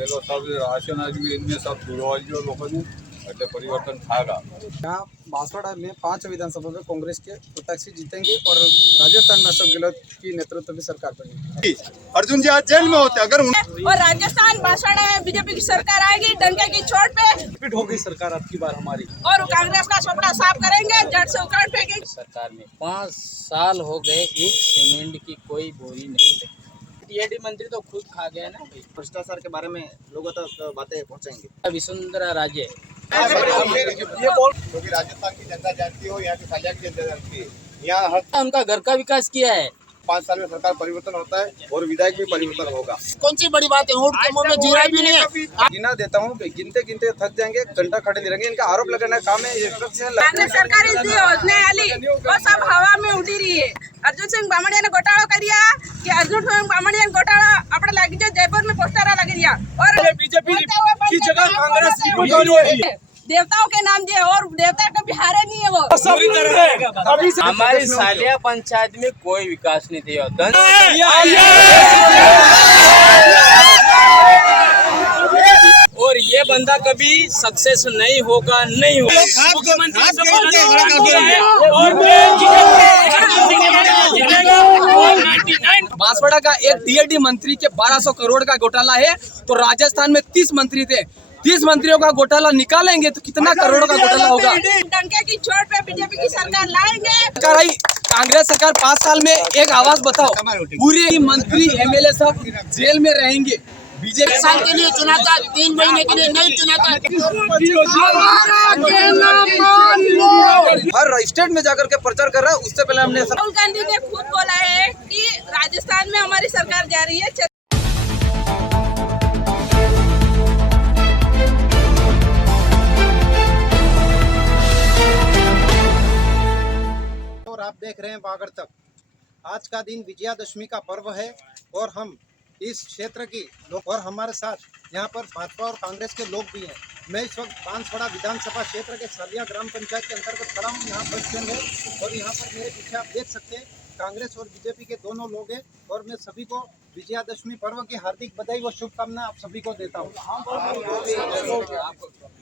गेलो सब राशन आज भी इनमें सब दुर्वाजी लोगों ने એટલે પરિવર્તન થાયगा। यहाँ बांसवाड़ा में 5 विधानसभा में कांग्रेस के प्रत्याशी जीतेंगे और राजस्थान में अशोक गहलोत की नेतृत्व में सरकार बनेगी। अर्जुन जी आज जेल में होते अगर और राजस्थान बांसवाड़ा में बीजेपी की सरकार आएगी डंके की चोट पे रिपीट होगी सरकार अब की बार हमारी और कांग्रेस का सपना साफ करेंगे, जड़ से उखाड़ फेंकेंगे। सरकार में 5 साल हो गए, एक सीमेंट की कोई बोरी नहीं लगी। टीएडी मंत्री तो खुद खा गया ना भाई। भ्रष्टाचार के बारे में लोगों तक बातें पहुंचाएंगे। वसुंधरा राजे क्योंकि राजस्थान की जनता जानती हो, यहाँ की साझा की जनता जानती है, यहाँ हर उनका घर का विकास किया है। 5 साल में सरकार परिवर्तन होता है और विधायक भी परिवर्तन होगा। कौन सी बड़ी बात है? वोट के मुंह में जीरा भी नहीं है। गिना देता हूँ, गिनते गिनते थक जाएंगे, घंटा खड़े नहीं रहेंगे। इनका आरोप लगाना काम है। कांग्रेस सरकार इतनी योजना आली वो सब हवा में उड़ी रही है। अर्जुन सिंह बामणिया ने घोटाला करिया कि अर्जुन सिंह बामणिया ने घोटाला अपने लगी जो जयपुर में पोस्टर लग दिया और बीजेपी की जगह कांग्रेस देवताओं के नाम दिए और देवता कभी हारे नहीं है वो। हमारी सालिया पंचायत में कोई विकास नहीं थी। और ये बंदा कभी सक्सेस नहीं होगा, नहीं होगा। बांसवाड़ा का एक टीएडी मंत्री के 1200 करोड़ का घोटाला है, तो राजस्थान में 30 मंत्री थे। 30 मंत्रियों का घोटाला निकालेंगे तो कितना करोड़ का घोटाला होगा। डंके की चोट पे बीजेपी की सरकार लाएंगे। कांग्रेस सरकार 5 साल में एक आवाज बताओ, पूरे मंत्री एमएलए सब जेल में रहेंगे। बीजेपी साल के लिए चुना था, 3 महीने के लिए नहीं चुना था। हर स्टेट में जाकर के प्रचार कर रहा है। उससे पहले हमने राहुल गांधी ने खुद बोला है कि राजस्थान में हमारी सरकार जा रही है। और आप देख रहे हैं बागड़ तक। आज का दिन विजयादशमी का पर्व है और हम इस क्षेत्र की लोग और हमारे साथ यहाँ पर भाजपा और कांग्रेस के लोग भी हैं। मैं इस वक्त बांसवाड़ा विधानसभा क्षेत्र के सालिया ग्राम पंचायत के अंतर्गत खड़ा हूँ। यहाँ बस स्टैंड है और यहाँ पर मेरे पीछे आप देख सकते हैं कांग्रेस और बीजेपी के दोनों लोग हैं और मैं सभी को विजयादशमी पर्व की हार्दिक बधाई व शुभकामनाएं आप सभी को देता हूँ।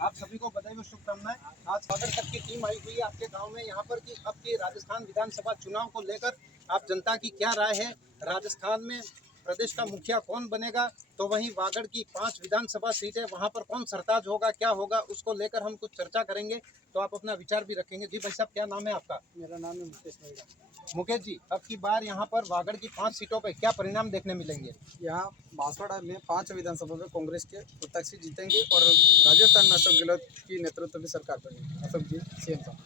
आप सभी को बधाई व शुभकामनाएं। आज बागड़ तक की टीम आई हुई है आपके गांव में यहाँ पर कि अब की राजस्थान विधानसभा चुनाव को लेकर आप जनता की क्या राय है, राजस्थान में प्रदेश का मुखिया कौन बनेगा, तो वहीं बागड़ की 5 विधानसभा सीटें वहां पर कौन सरताज होगा, क्या होगा, उसको लेकर हम कुछ चर्चा करेंगे। तो आप अपना विचार भी रखेंगे। जी भाई साहब, क्या नाम है आपका? मेरा नाम है मुकेश मेहरा। मुकेश जी, अब की बार यहाँ पर बागड़ की 5 सीटों पर क्या परिणाम देखने मिलेंगे? यहाँ बांसवाड़ा में 5 विधानसभा में कांग्रेस के प्रत्याशी जीतेंगे और राजस्थान में अशोक गहलोत की नेतृत्व में सरकार बनेगी। अशोक जी सीएम साहब।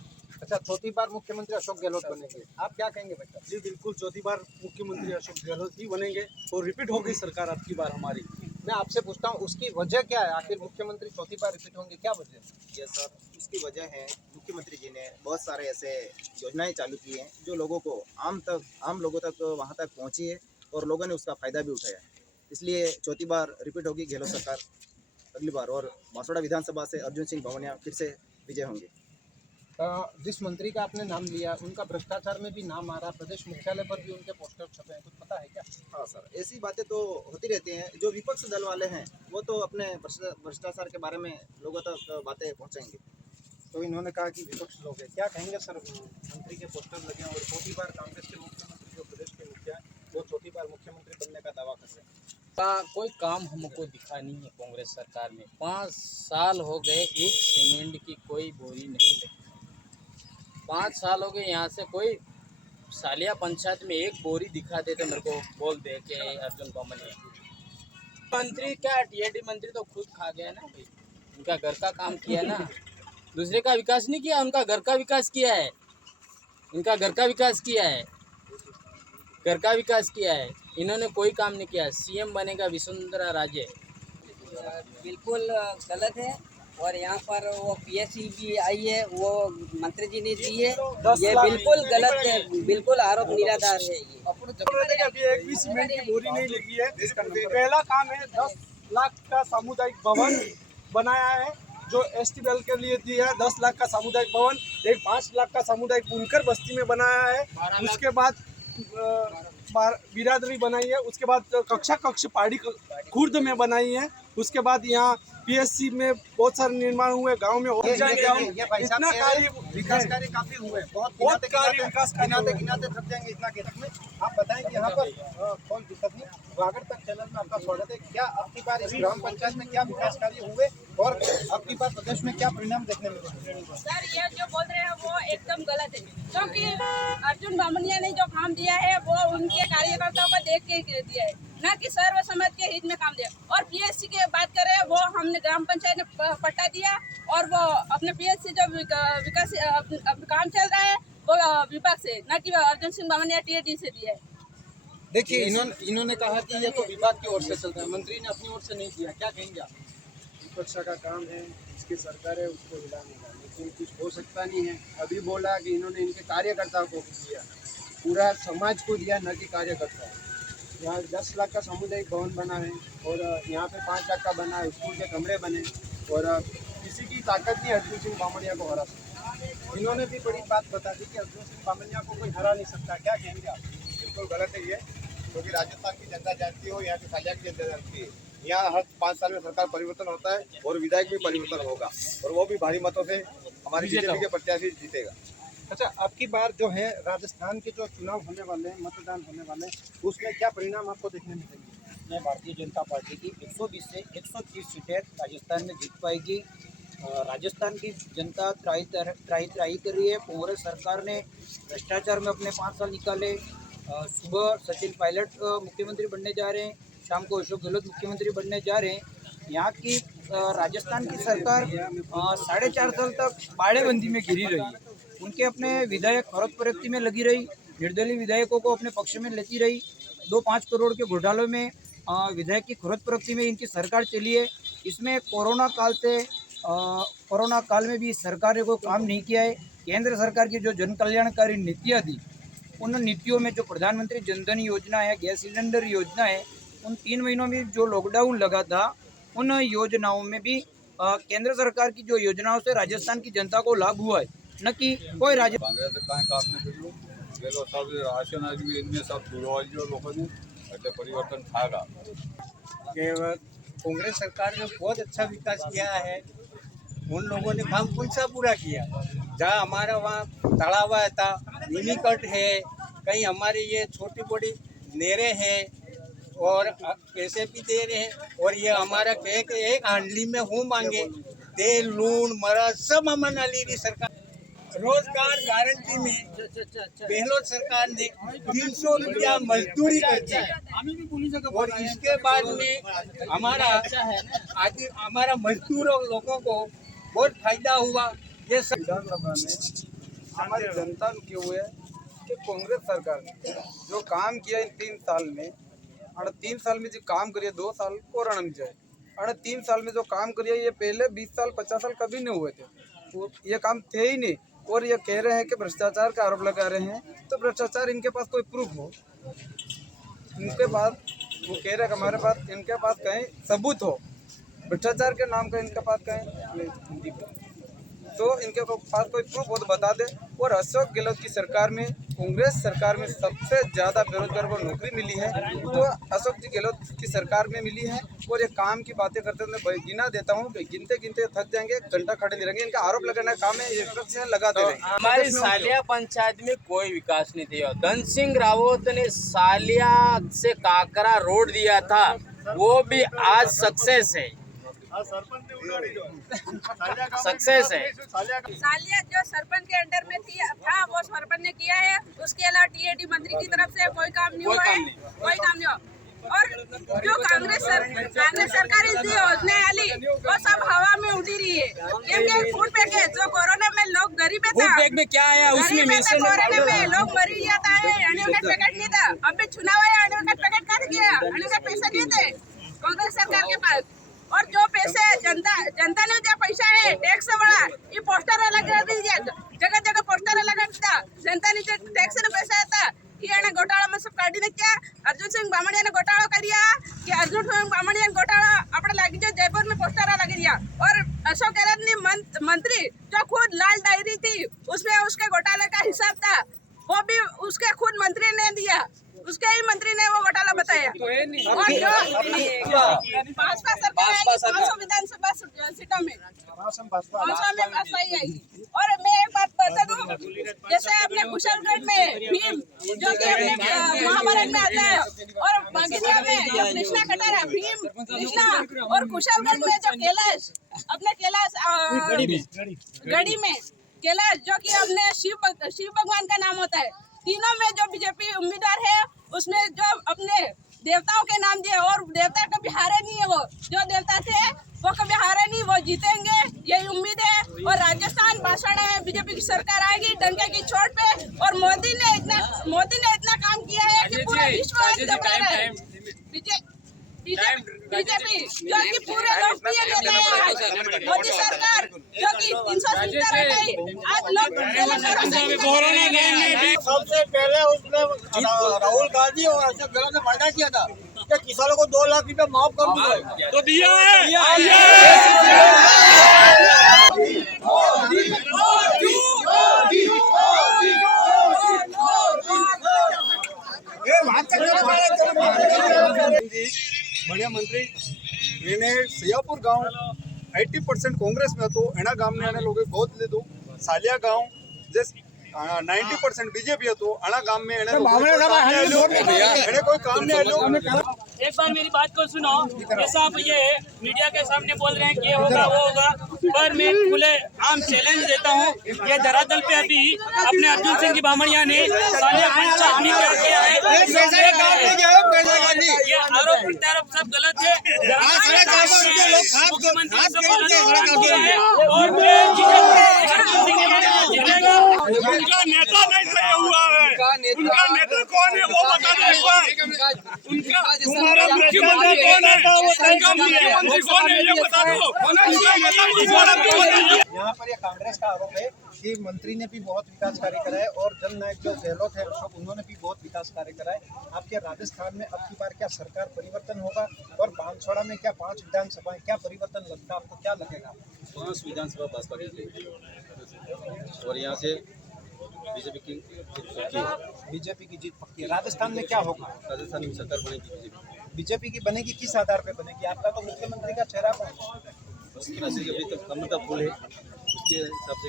अच्छा, चौथी बार मुख्यमंत्री अशोक गहलोत बनेंगे, आप क्या कहेंगे बेटा? जी बिल्कुल, चौथी बार मुख्यमंत्री अशोक गहलोत ही बनेंगे और रिपीट होगी सरकार अब की बार हमारी। मैं आपसे पूछता हूँ उसकी वजह क्या है? आखिर मुख्यमंत्री चौथी बार रिपीट होंगे, क्या वजह है? ये सर, इसकी वजह है मुख्यमंत्री जी ने बहुत सारे ऐसे योजनाएं चालू की हैं जो लोगों को आम लोगों तक वहां तक पहुंची है और लोगों ने उसका फायदा भी उठाया है। इसलिए चौथी बार रिपीट होगी गहलोत सरकार अगली बार और बांसवाड़ा विधानसभा से अर्जुन सिंह बामणिया फिर से विजय होंगे। जिस मंत्री का आपने नाम लिया उनका भ्रष्टाचार में भी नाम आ रहा, प्रदेश मुख्यालय पर भी उनके पोस्टर छपे हैं, कुछ पता है क्या? हाँ सर, ऐसी बातें तो होती रहती हैं। जो विपक्ष दल वाले हैं वो तो अपने भ्रष्टाचार के बारे में लोगों तक बातें पहुंचाएंगे। तो इन्होंने कहा कि विपक्ष लोग हैं, क्या कहेंगे सर? मंत्री के पोस्टर लगे और चौथी बार कांग्रेस के मुख्यमंत्री जो प्रदेश के मुखिया है वो चौथी बार मुख्यमंत्री बनने का दावा कर रहे हैं। कोई काम हमको दिखा नहीं है कांग्रेस सरकार में। 5 साल हो गए, एक सीमेंट की कोई बोरी नहीं लगी। 5 साल हो गए, यहाँ से कोई सालिया पंचायत में एक बोरी दिखा दे तो मेरे को बोल दे के अर्जुन बामणिया मंत्री क्या, टीएडी मंत्री तो खुद खा गया ना भाई। उनका घर का काम किया ना, दूसरे का विकास नहीं किया, उनका घर का विकास किया है। इनका घर का विकास किया है, घर का विकास किया है। इन्होंने कोई काम नहीं किया। सीएम बनेगा वसुंधरा राजे। बिल्कुल गलत है और यहाँ पर वो पीएससी भी आई है, वो मंत्री जी ने दी है, ये बिल्कुल गलत है, बिल्कुल आरोप निराधार है। ये अभी एक भी सीमेंट की बोरी नहीं लगी है। पहला काम है 10 लाख का सामुदायिक भवन बनाया है जो एसटीबीएल के लिए दिया है। 10 लाख का सामुदायिक भवन, एक 5 लाख का सामुदायिक बुनकर बस्ती में बनाया है। उसके बाद बिरादरी बनाई है। उसके बाद कक्षा पहाड़ी खुर्द में बनाई है उसके बाद यहाँ पीएससी में बहुत सारे निर्माण हुए, गांव में हो जाएंगे हम। ये भाई साहब इतना कह रहे कार्य हैं, विकास कार्य काफी हुए, बहुत कार्य विकास कार्य गिनाते हुए। गिनाते थक जाएंगे इतना कहने में। आप बताएं कि यहाँ पर कौन दिक्कत नहीं, वागड़ तक चैनल में आपका स्वागत है। क्या अब की बार इस ग्राम पंचायत में क्या विकास कार्य हुए और अब की बार प्रदेश में क्या परिणाम देखने मिले? सर ये जो बोल रहे हैं वो एकदम गलत है, क्योंकि अर्जुन बामनिया ने जो काम दिया है वो उनके कार्यकर्ताओं को देख के दिया है, ना कि सर्व समाज के हित में काम दिया। और पीएससी की बात करें, वो हमने ग्राम पंचायत ने पट्टा दिया और वो अपने पीएससी जो विकास काम चल रहा है वो विभाग से, ना कि अर्जुन सिंह बामनिया टीएडी से दिया है। देखिए इन्होंने कहा कि ये तो विभाग की ओर से चलता है, मंत्री ने अपनी ओर से नहीं दिया, क्या कहेंगे आप? विपक्ष का काम है, इसकी सरकार है, उसको हिलाने का, लेकिन कुछ हो सकता नहीं है। अभी बोला कि इन्होंने इनके कार्यकर्ताओं को दिया, पूरा समाज को दिया, न कि कार्यकर्ता। यहाँ 10 लाख का सामुदायिक भवन बना है और यहाँ पे 5 लाख का बना है, स्कूल के कमरे बने, और किसी की ताकत नहीं अर्जुन सिंह बामनिया को हरा सकता। इन्होंने भी बड़ी बात बता दी कि अर्जुन सिंह बामनिया को कोई हरा नहीं सकता, क्या कहेंगे आप? बिल्कुल गलत है ये, क्योंकि राजस्थान की जनता जानती हो, यहाँ की सालिया की जनता जानती है। यहाँ हर 5 साल में सरकार परिवर्तन होता है और विधायक भी परिवर्तन होगा, और वो भी भारी मतों से हमारी बीजेपी के प्रत्याशी जीतेगा। अच्छा, अब की बार जो है राजस्थान के जो चुनाव होने वाले हैं, मतदान होने वाले हैं, उसमें क्या परिणाम आपको देखने मिलेंगे? में भारतीय जनता पार्टी की 120 से 130 सीटें राजस्थान में जीत पाएगी। राजस्थान की जनता त्राही कर रही है। कांग्रेस सरकार ने भ्रष्टाचार में अपने 5 साल निकाले। सुबह सचिन पायलट मुख्यमंत्री बनने जा रहे हैं, शाम को अशोक गहलोत मुख्यमंत्री बनने जा रहे हैं। यहाँ की राजस्थान की सरकार 4.5 साल तक बाड़ेबंदी में घिरी रही। उनके अपने विधायक खरीद फरोख्ती में लगी रही, निर्दलीय विधायकों को अपने पक्ष में लेती रही। 2-5 करोड़ के घोटालों में विधायक की खरीद फरोख्ती में इनकी सरकार चली है। इसमें कोरोना काल में भी सरकार ने कोई काम नहीं किया है। केंद्र सरकार की जो जन कल्याणकारी नीतियाँ थी, उन नीतियों में जो प्रधानमंत्री जनधन योजना है, गैस सिलेंडर योजना है, उन 3 महीनों में जो लॉकडाउन लगा था, उन योजनाओं में भी केंद्र सरकार की जो योजनाओं से राजस्थान की जनता को लाभ हुआ है, न कि कोई कांग्रेस काय काम नहीं करियो गेलो सब राशन आज भी इनमें सब दुर्वाजियों लोगों ने એટલે परिवर्तन थागा। कांग्रेस सरकार ने बहुत अच्छा विकास किया है। उन लोगों ने काम कौन सा पूरा किया? जहाँ हमारा वहाँ तालाब था, मिनीकट है, कहीं हमारे ये छोटी बड़ी नहरें हैं और पैसे भी दे रहे हैं। और ये हमारा कहे कि एक हांडली में हूँ मांगे, तेल लून मरद सब अमन अली रही सरकार। रोजगार गारंटी में गहलोत सरकार ने 300 रुपया मजदूरी कर दी और इसके बाद में हमारा मजदूरों लोगों को बहुत फायदा हुआ। ये सब विधानसभा में हमारी जनता के हुए कि कांग्रेस सरकार ने जो काम किया इन 3 साल में, और 3 साल में जो काम करिए, 2 साल कोरोना में जाए, और 3 साल में जो काम करिए ये पहले 20 साल 50 साल कभी नहीं हुए थे। वो ये काम थे ही नहीं। और ये कह रहे हैं कि भ्रष्टाचार का आरोप लगा रहे हैं, तो भ्रष्टाचार इनके पास कोई प्रूफ हो, इनके पास वो कह रहे हैं कि हमारे पास इनके पास कहीं सबूत हो भ्रष्टाचार के नाम का, इनके पास कहीं तो इनके पास कोई प्रूफ हो तो बता दे। और अशोक गहलोत की सरकार में, कांग्रेस सरकार में सबसे ज़्यादा बेरोजगार को नौकरी मिली है तो अशोक जी गहलोत की सरकार में मिली है। और ये काम की बातें करते हुए मैं गिना देता हूँ, गिनते गिनते थक जाएंगे, घंटा खड़े नहीं रहेंगे। इनका आरोप लगाना काम है, ये विपक्ष लगाते रहे। हमारी सालिया पंचायत में कोई विकास नहीं दिया। धन सिंह रावत ने सालिया से काकरा रोड दिया था, वो भी आज सक्सेस है, सक्सेस है। सालिया जो सरपंच के अंडर में था वो सरपंच ने किया है। उसके अलावा टीएडी मंत्री की तरफ से कोई काम नहीं हुआ है, कोई काम नहीं हुआ। और जो कांग्रेस सरकार इतनी योजना वाली वो सब हवा में उड़ी रही है। क्योंकि फूड पैकेज जो कोरोना में लोग गरीब था, में क्या आया उसमें कोरोना में लोग मरी जाता है, पैकेट नहीं था। अब भी चुनाव आया, पैकेट कर दिया, पैसा नहीं थे कांग्रेस सरकार के पास। और जो पैसे जनता ने जो पैसा है टैक्स वाला, ये पोस्टर लगा दीजिए, जगह जगह पोस्टर लगा दिया। जनता ने जो टैक्स ने पैसा था ये घोटाला में सब काटी ने क्या अर्जुन सिंह बामणिया ने घोटाला करिया कि अर्जुन सिंह बामणिया ने घोटाला अपने लगी जो जयपुर में पोस्टर लगा दिया। और अशोक गहलोत ने मंत्री जो खुद लाल डायरी थी उसमें उसके घोटाले का हिसाब था, वो भी उसके खुद मंत्री ने दिया। उसके ही मंत्री ने वो घोटाला बताया। और जो भाजपा सरकार आएगी 500 विधानसभा सीटों में 500 में भाजपा ही आएगी। और मैं एक बात बता दूं, जैसे अपने कुशलगढ़ में भीम जो कि अपने महाभारत में आता है, और बागिया में जो कृष्णा कटार है, भीम कृष्णा, और कुशलगढ़ में जो कैलाश अपने कैलाश गढ़ी में कैलाश जो कि अपने शिव भगवान का नाम होता है, तीनों में जो बीजेपी उम्मीदवार है उसमें जो अपने देवताओं के नाम दिए, और देवता कभी हारे नहीं है। वो जो देवता थे वो कभी हारे नहीं, वो जीतेंगे यही उम्मीद है। और राजस्थान बांसवाड़ा में बीजेपी की सरकार आएगी डंके की चोट पे। और मोदी ने इतना काम किया है कि पूरा विश्व दबा रहा है। बीजेपी जो कि पूरे लोकप्रिय नेता है, मोदी सरकार जो कि 370 हटाई, आज लोग सबसे पहले उसने राहुल गांधी और अशोक गहलोत ने वादा किया था कि किसानों को 2 लाख रुपए माफ कर दूंगा, तो दिया है। बढ़िया मंत्री એને સિયાપુર ગામ 80% કોંગ્રેસ में હતો, એના ગામને એને લોકોએ ગોત લીધું। સાલિયા ગામ જે 90% बीजेपी હતો, આના ગામ में એને कोई काम नहीं आयो। एक बार मेरी बात को सुनो। जैसा आप ये मीडिया के सामने बोल रहे हैं कि ये होगा वो होगा, पर मैं खुले आम चैलेंज देता हूँ। ये धरातल पे अभी अपने अर्जुन सिंह की बामणिया ने सालिया पंचायत में क्या किया है, ये आरोप प्रत्यारोप सब गलत है। मुख्यमंत्री सब है और उनका नेता नहीं तय हुआ है। उनका नेता कौन है वो बता दो एक बार। उनका हमारा मुख्यमंत्री कौन है, उनका मुख्यमंत्री कौन है ये बता दो। यहाँ पर ये कांग्रेस का आरोप है कि मंत्री ने भी बहुत विकास कार्य कराए और जननायक जो गहलोत है अशोक, उन्होंने भी बहुत विकास कार्य कराए। आपके राजस्थान में अब की बार क्या सरकार परिवर्तन होगा, और बांसवाड़ा में क्या 5 विधानसभाएं, क्या परिवर्तन लगता है आपको, क्या लगेगा? 5 विधानसभा भाजपा की और यहाँ से बीजेपी की जीत पक्की है। राजस्थान में क्या होगा? राजस्थान में सरकार बनेगी बीजेपी की बनेगी, किस आधार पे बनेगी? आपका तो मुख्यमंत्री का चेहरा कौन है? उसकी नजर अभी तक कमता फूल है, उसके हिसाब से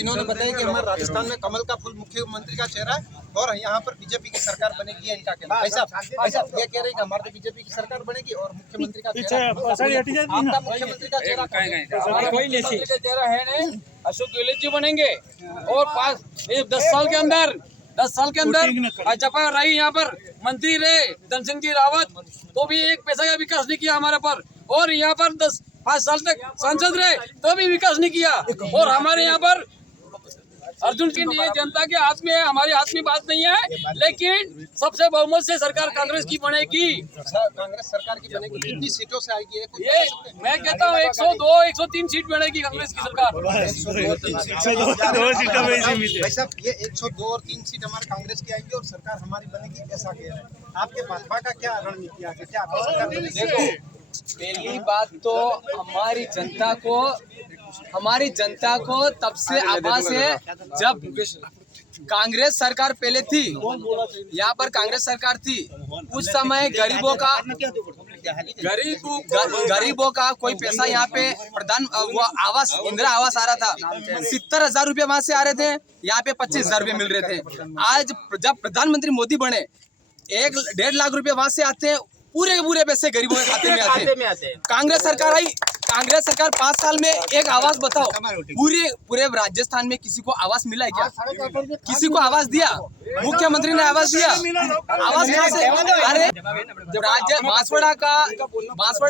इन्होंने बताया कि हमारे राजस्थान में कमल का फूल मुख्यमंत्री का चेहरा है और यहाँ पर बीजेपी की सरकार बनेगी, इनका कहना। ऐसा ये कह रहे हैं कि हमारे तो बीजेपी की सरकार बनेगी और मुख्यमंत्री का चेहरा, आपका मुख्यमंत्री का चेहरा कोई नहीं चेहरा है नहीं, अशोक गहलोत जी बनेंगे। और 10 साल के अंदर भाजपा रही, यहाँ पर मंत्री रहे धन सिंह जी रावत, तो भी एक पैसा का विकास नहीं किया हमारे पर। और यहाँ पर 5 साल तक सांसद रहे तो भी विकास नहीं किया। और हमारे यहाँ पर अर्जुन की ये जनता के हाथ में है, हमारे हाथ में बात नहीं है, लेकिन सबसे बहुमत से सरकार कांग्रेस की बनेगी। कांग्रेस सरकार की बनेगी, कितनी सीटों से आएगी? ये मैं कहता हूँ 102 103 सीट बनेगी कांग्रेस की सरकार। 102 सीटों में भाई साहब, ये 102 और 3 सीट हमारे कांग्रेस की आएंगी और सरकार हमारी बनेगी, ऐसा कह रहे हैं। आपके भाजपा का क्या रणनीति आगे, क्या आपकी सरकार बनेगी? देखो, पहली बात तो हमारी जनता को तब से आभास है जब कांग्रेस सरकार पहले थी, यहाँ पर कांग्रेस सरकार थी, उस समय गरीबों का कोई पैसा यहाँ पे वो आवास इंदिरा आवास आ रहा था, 70,000 रुपये वहाँ से आ रहे थे, यहाँ पे 25,000 रुपये मिल रहे थे। आज जब प्रधानमंत्री मोदी बने 1.5 लाख रुपए वहाँ से आते हैं, पूरे पैसे गरीबों के खाते में आते हैं। कांग्रेस सरकार आई, कांग्रेस सरकार 5 साल में एक आवास बताओ, पूरे राजस्थान में किसी को आवास मिला है क्या? किसी को आवास दिया? मुख्यमंत्री ने आवास दिया? आवास कहाँ से? अरे बांसवाड़ा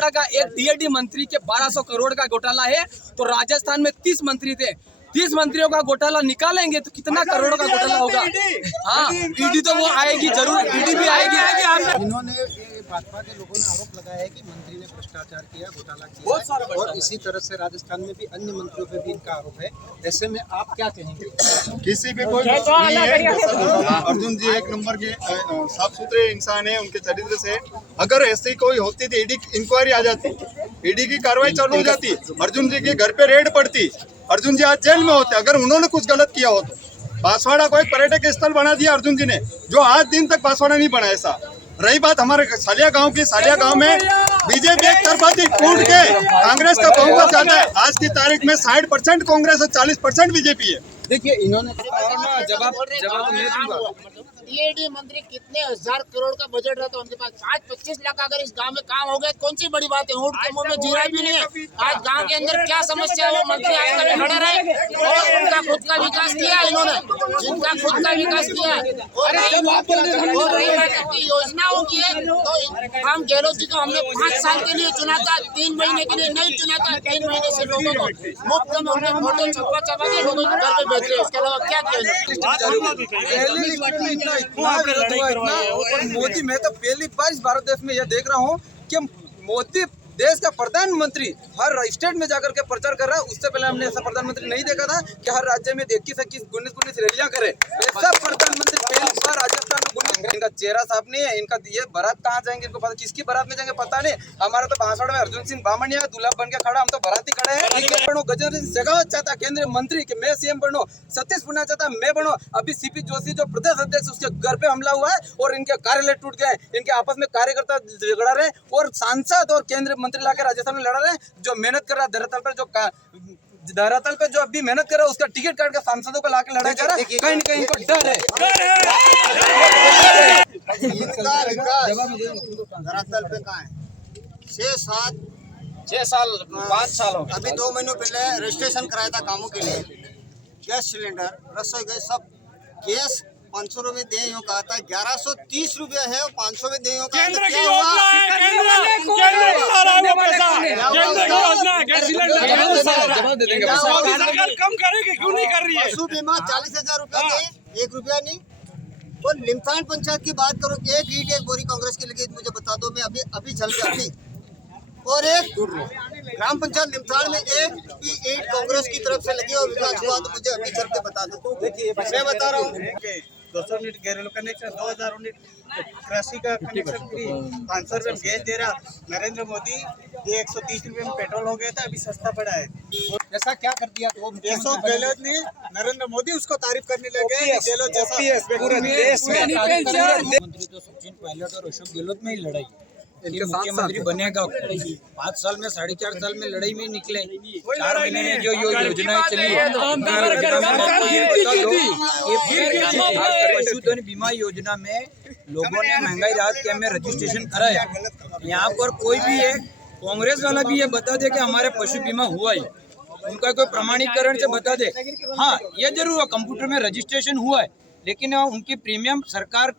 का एक टीएडी मंत्री के 1200 करोड़ का घोटाला है, तो राजस्थान में 30 मंत्री थे, 30 मंत्रियों का घोटाला निकालेंगे तो कितना करोड़ों का घोटाला होगा? हाँ, ईडी तो वो आएगी जरूर, ईडी भी आएगी। इन्होंने भाजपा के लोगों ने आरोप लगाया है कि मंत्री ने भ्रष्टाचार किया, घोटाला किया है, और इसी तरह से राजस्थान में भी अन्य मंत्रियों पे भी इनका आरोप है। ऐसे में आप क्या कहेंगे? किसी भी कोई नहीं है। अर्जुन जी एक नंबर के साफ सुथरे इंसान है, उनके चरित्र से अगर ऐसी कोई होती तो ईडी इंक्वायरी आ जाती, ईडी की कार्रवाई चालू हो जाती, अर्जुन जी के घर पे रेड पड़ती, अर्जुन जी आज जेल में होते अगर उन्होंने कुछ गलत किया हो तो। बांसवाड़ा को एक पर्यटक स्थल बना दिया अर्जुन जी ने, जो आज दिन तक बांसवाड़ा नहीं बना ऐसा। रही बात हमारे सालिया गांव की, सालिया गांव में बीजेपी एक तरफा टूट के कांग्रेस का बहुमत जाता है। आज की तारीख में 60% कांग्रेस और 40% बीजेपी है। देखिए इन्होंने जवाब मैं दूंगा। डीएडी मंत्री कितने हजार करोड़ का बजट रहता है उनके पास, 25 लाख अगर इस गांव में काम हो गया कौन सी बड़ी बात है। ऊँट के मुंह में जीरा भी नहीं है। आज गांव के अंदर क्या समस्या है वो मंत्री आज कभी खड़े रहे और उनका खुद का विकास किया इन्होंने, जिनका खुद का विकास किया। और रही बात की योजनाओं की है तो हम गहलोत जी को हमने 5 साल के लिए चुना था, 3 महीने के लिए नहीं चुना था। 3 महीने से लोगों को मुफ्त में उनके फोटो छपा के लोगों को घर पे भेज रहे। इसके अलावा क्या मोदी, मैं तो पहली बार इस भारत देश में यह देख रहा हूँ कि मोदी देश का प्रधानमंत्री हर स्टेट में जाकर के प्रचार कर रहा है। उससे पहले हमने ऐसा प्रधानमंत्री नहीं देखा था कि हर राज्य में 21-21, 19-19 रैलियां करे। ऐसा प्रधानमंत्री पहली बार राजस्थान में। इनका चेहरा साफ नहीं है, इनका ये बारात कहाँ जाएंगे इनको पता, किसकी बारात में जाएंगे पता नहीं। हमारा तो बांसवाड़ा में अर्जुन सिंह बामणिया दूल्हा बन के खड़ा, हम तो बाराती खड़े हैं। गजेंद्र सिंह शेखावत चाहता केंद्रीय मंत्री कि मैं सीएम बनूं, सतीश पूनिया चाहता मैं बनूं। अभी सीपी जोशी जो प्रदेश अध्यक्ष उसके घर पे हमला हुआ है और इनके कार्यालय टूट गए। इनके आपस में कार्यकर्ता झगड़ा रहे और सांसद और केंद्रीय मंत्री लाके राजस्थान में लड़ा रहे। जो मेहनत कर रहा है धरातल पे जो अभी मेहनत कर रहा है उसका टिकट काट के सांसदों को लाके लड़ाई कर रहा है। कहीं न कहीं इनको डर है। धरातल पे कहाँ है? 6 साल 5 साल हो अभी 2 महीनों पहले रजिस्ट्रेशन कराया था कामों के लिए। गैस सिलेंडर, रसोई गैस, सब गैस 500 रुपए दे यूँ कहा था, 1130 रुपया है और 500 में दे यूँ कहा था। क्या हुआ? कम करेगी क्यों नहीं कर रही है? पशु बीमा 40,000 रुपया दे, 1 रुपया नहीं। और लिमसान पंचायत की बात करो, एक ईट एक बोरी कांग्रेस की लगी, मुझे बता दो, मैं अभी चल के अभी। और एक ग्राम पंचायत लिमसान में एक भी ईट कांग्रेस की तरफ से लगी और विकास हुआ तो मुझे अभी चल के बता दो। मैं बता रहा हूँ 200 यूनिट घरेलू कनेक्शन, 2000 यूनिट कृषि का कनेक्शन फ्री, 500 रुपये में गैस दे रहा नरेंद्र मोदी। ये 130 रुपये में पेट्रोल हो गया था, अभी सस्ता पड़ा है। ऐसा क्या कर दिया तो गहलोत ने, नरेंद्र मोदी उसको तारीफ करने लगे। गहलोत जैसा पूरे देश में मंत्री तो सचिन पायलट और अशोक गहलोत में ही लड़ाई इनके मुख्यमंत्री बनेगा। 5 साल में 4.5 साल में लड़ाई में निकले। 4 महीने में जो योजनाएं चली, पशुधन बीमा योजना में लोगों ने महंगाई राहत के में रजिस्ट्रेशन कराया। यहाँ पर कोई भी है, कांग्रेस वाला भी ये बता दे कि हमारे पशु बीमा हुआ ही, उनका कोई प्रमाणीकरण से बता दे। हाँ, ये जरूर हुआ, कंप्यूटर में रजिस्ट्रेशन हुआ है, लेकिन उनकी प्रीमियम सरकार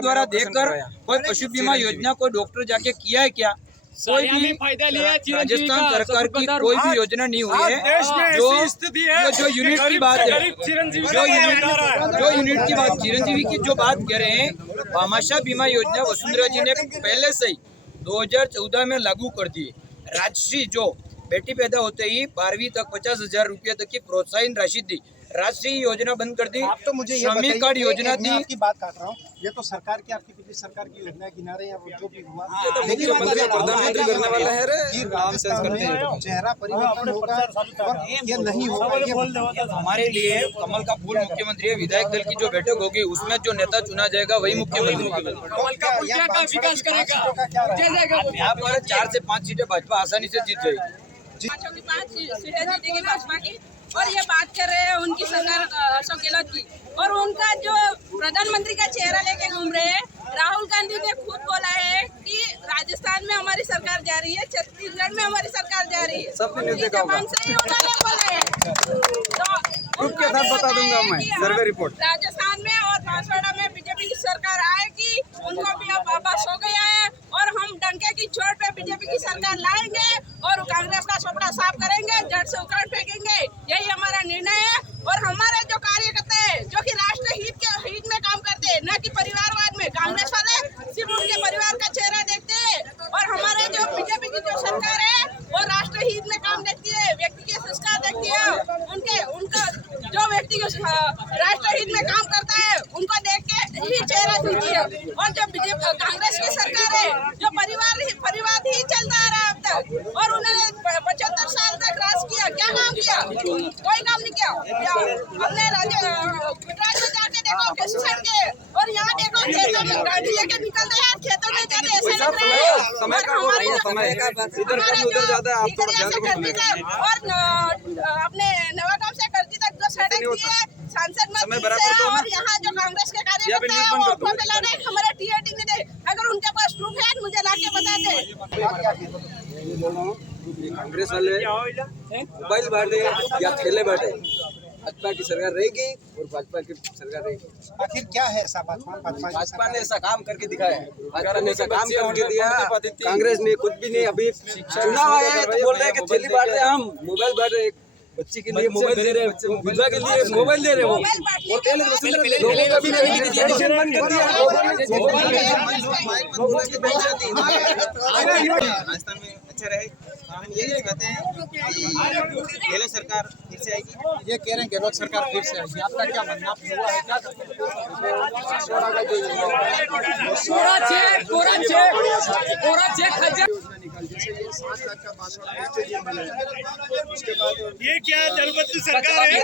द्वारा देकर कोई पशु बीमा योजना कोई डॉक्टर जाके किया है क्या? कोई भी राजस्थान सरकार की कोई भी योजना नहीं हुई है। जो यूनिट की बात है, जो यूनिट की बात चिरंजीवी की जो बात कर रहे हैं, भामाशाह बीमा योजना वसुंधरा जी ने पहले से ही 2014 में लागू कर दी। राजश्री जो बेटी पैदा होते ही 12वीं तक 50,000 रुपये तक की प्रोत्साहन राशि दी। राष्ट्रीय योजना बंद कर दी। आप तो मुझे श्रमिक कार्ड योजना दी। आपकी बात काट रहा हूँ, ये तो सरकार की, आपकी पिछली सरकार की योजना किना रहे हैं। वो जो भी हुआ प्रधानमंत्री करने वाला है रे, नाम सेंस करते हैं। चेहरा परिवर्तन होगा और ये नहीं होगा। हमारे लिए कमल का फूल मुख्यमंत्री है। विधायक दल की जो बैठक होगी उसमें जो नेता चुना जाएगा वही मुख्यमंत्री। यहाँ पर 4 से 5 सीटें भाजपा आसानी से जीत जाएगी। 5 सीटें जीतेगी भाजपा की। और ये बात कर रहे हैं उनकी सरकार अशोक गहलोत की, और उनका जो प्रधानमंत्री का चेहरा लेके घूम रहे हैं। राहुल गांधी ने खुद बोला है कि राजस्थान में हमारी सरकार जा रही है, छत्तीसगढ़ में हमारी सरकार जा रही है। उनकी जबान से ही उन्होंने बोला है। तो के साथ बता दूंगा मैं सर्वे रिपोर्ट। राजस्थान में और बांसवाड़ा में बीजेपी की सरकार आएगी, उनको भी अब आभास हो गया है। और हम डंके की चोट पे बीजेपी की सरकार लाएंगे और कांग्रेस का सपना साफ करेंगे, जड़ से उखाड़ फेंकेंगे। यही हमारा निर्णय है। और हमारे जो कार्यकर्ता है जो कि राष्ट्र हित में काम करते हैं, न कि परिवारवाद में। कांग्रेस वाले सिर्फ उनके परिवार का चेहरा देखते हैं, और हमारे जो बीजेपी की जो सरकार है वो राष्ट्र हित में काम देखती है, व्यक्ति के संस्कार देखती है। उनका जो व्यक्ति राष्ट्र हित में काम करता है उनको देख के ही चेहरा चुनती है। और जो बीजेपी कांग्रेस की सरकार है जो परिवार ही चलता आ रहा है अब तक, और उन्होंने 75 साल तक राज किया, क्या काम किया? कोई काम नहीं किया। हमने समय का इधर कम उधर ज्यादा है, आप थोड़ा ध्यान रखो समय का। और अपने नवागांव से करती तक जो सड़क दी है सांसद समय मंत्री बराबर से, दो ना। और यहाँ जो कांग्रेस के या फिर कार्यकर्ता न्यूज़ है बंद वो कर दो। ऊपर मिला रहे हैं, हमारा टीआरटी नहीं दे। अगर उनके पास प्रूफ है मुझे लाके बता दे। कांग्रेस वाले मोबाइल बांटे या ठेले बांटे, भाजपा की सरकार रहेगी और भाजपा की सरकार रहेगी। आखिर क्या है ऐसा भाजपा ने ऐसा काम करके दिखाया, भाजपा ने ऐसा काम करके दिया, कांग्रेस ने कुछ भी नहीं। अभी चुनाव आया है तो बोल रहे हैं कि थैली बांट रहे हैं, हम मोबाइल बांट रहे हैं। बच्चे के लिए मोबाइल दे रहे हैं, विधवा के लिए मोबाइल दे रहे हैं वो। और पहले तो वसुंधरा लोगों का भी एजुकेशन बंद कर दिया। राजस्थान में अच्छा रहे, हम यही चाहते हैं कि गहलोत सरकार फिर से आएगी। ये कह रहे हैं गहलोत सरकार फिर से आएगी, आपका क्या मानना हुआ है क्या? ये क्या जरूरत सरकार है?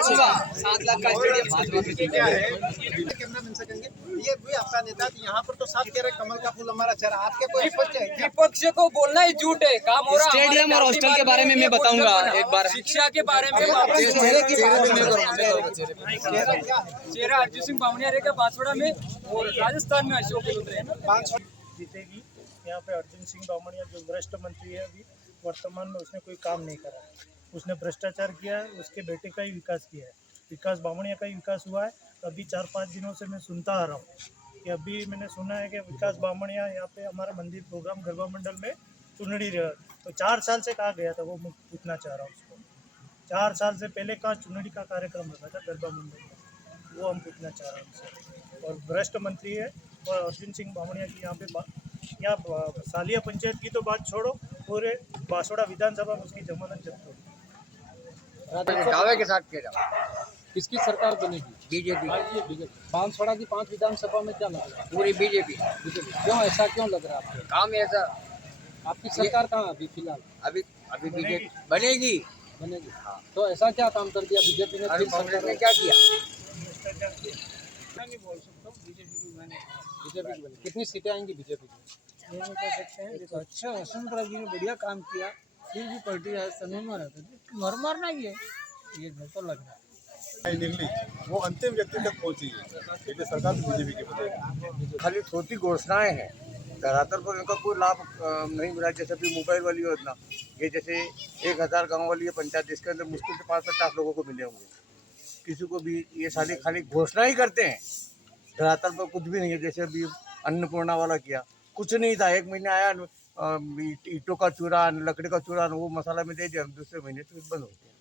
7 लाख का स्टेडियम भाजपा पे क्या है कैमरा मिल सकेंगे? ये भी आपका नेता यहाँ पर तो साफ कह रहे कमल का फूल हमारा चेहरा, आपके कोई विपक्ष है क्या? विपक्ष को बोलना ही झूठ है। काम हो रहा है स्टेडियम और हॉस्टल के बारे में मैं बताऊंगा एक बार। शिक्षा के बारे में चेहरे की बात मैं करूंगा। चेहरा क्या है? चेहरा अर्जुन सिंह बामणिया रहेगा बांसवाड़ा में, और राजस्थान में अशोक गहलोत रहेगा। 500 जीतेगी। यहाँ पे अर्जुन सिंह बामणिया जो भ्रष्ट मंत्री है अभी वर्तमान में, उसने कोई काम नहीं करा है, उसने भ्रष्टाचार किया है, उसके बेटे का ही विकास किया है, विकास बामणिया का ही विकास हुआ है। अभी 4-5 दिनों से मैं सुनता आ रहा हूँ कि अभी मैंने सुना है कि विकास बामणिया यहाँ पे हमारा मंदिर प्रोग्राम गरबा मंडल में चुनरी रहा, तो 4 साल से कहाँ गया था वो मैं पूछना चाह रहा हूँ उसको। 4 साल से पहले कहाँ चुनरी का कार्यक्रम रखा था गरबा मंडल में, वो हम पूछना चाह रहे हैं उनसे। और भ्रष्ट मंत्री है, और अर्जुन सिंह बामणिया की यहाँ पे यहाँ सालिया पंचायत की तो बात छोड़ो, पूरे बांसवाड़ा विधानसभा में उसकी जमानत जब्त होगी। दावे के साथ कह रहा हूं। किसकी सरकार बनेगी? बीजेपी, बांसवाड़ा की 5 विधानसभा में क्या लग रहा है? पूरी बीजेपी। क्यों ऐसा क्यों लग रहा है आपको? काम ऐसा आपकी सरकार कहाँ है अभी फिलहाल? अभी बीजेपी बनेगी। बनेगी। तो ऐसा क्या काम कर दिया बीजेपी ने? अभी कांग्रेस ने क्या किया? नहीं बोल सकता हूँ, बीजेपी की बने। बीजेपी की बनी। कितनी सीटें आएंगी बीजेपी की? ये नहीं कह सकते हैं। देखो अच्छा वसुंधरा जी ने बढ़िया काम किया, फिर भी पलटी समय में रहते थे, मरना ही है, ये तो लग रहा है। निकली वो अंतिम व्यक्ति तक पहुंची है, इसलिए सरकार तो बीजेपी की बनेगी। खाली छोटी घोषणाएं हैं, धरातल पर उनका कोई लाभ नहीं मिला। जैसे भी मोबाइल वाली योजना, ये जैसे 1000 गाँव वाली पंचायत, इसके अंदर मुश्किल से 550 लोगों को मिले होंगे। किसी को भी ये सारी खाली घोषणा ही करते हैं, धरातल पर कुछ भी नहीं है। जैसे अभी अन्नपूर्णा वाला किया, कुछ नहीं था, 1 महीने आया, ईंटों का चूरा, लकड़ी का चूरा, वो मसाला में दे दिया, दूसरे महीने से बंद हो गया।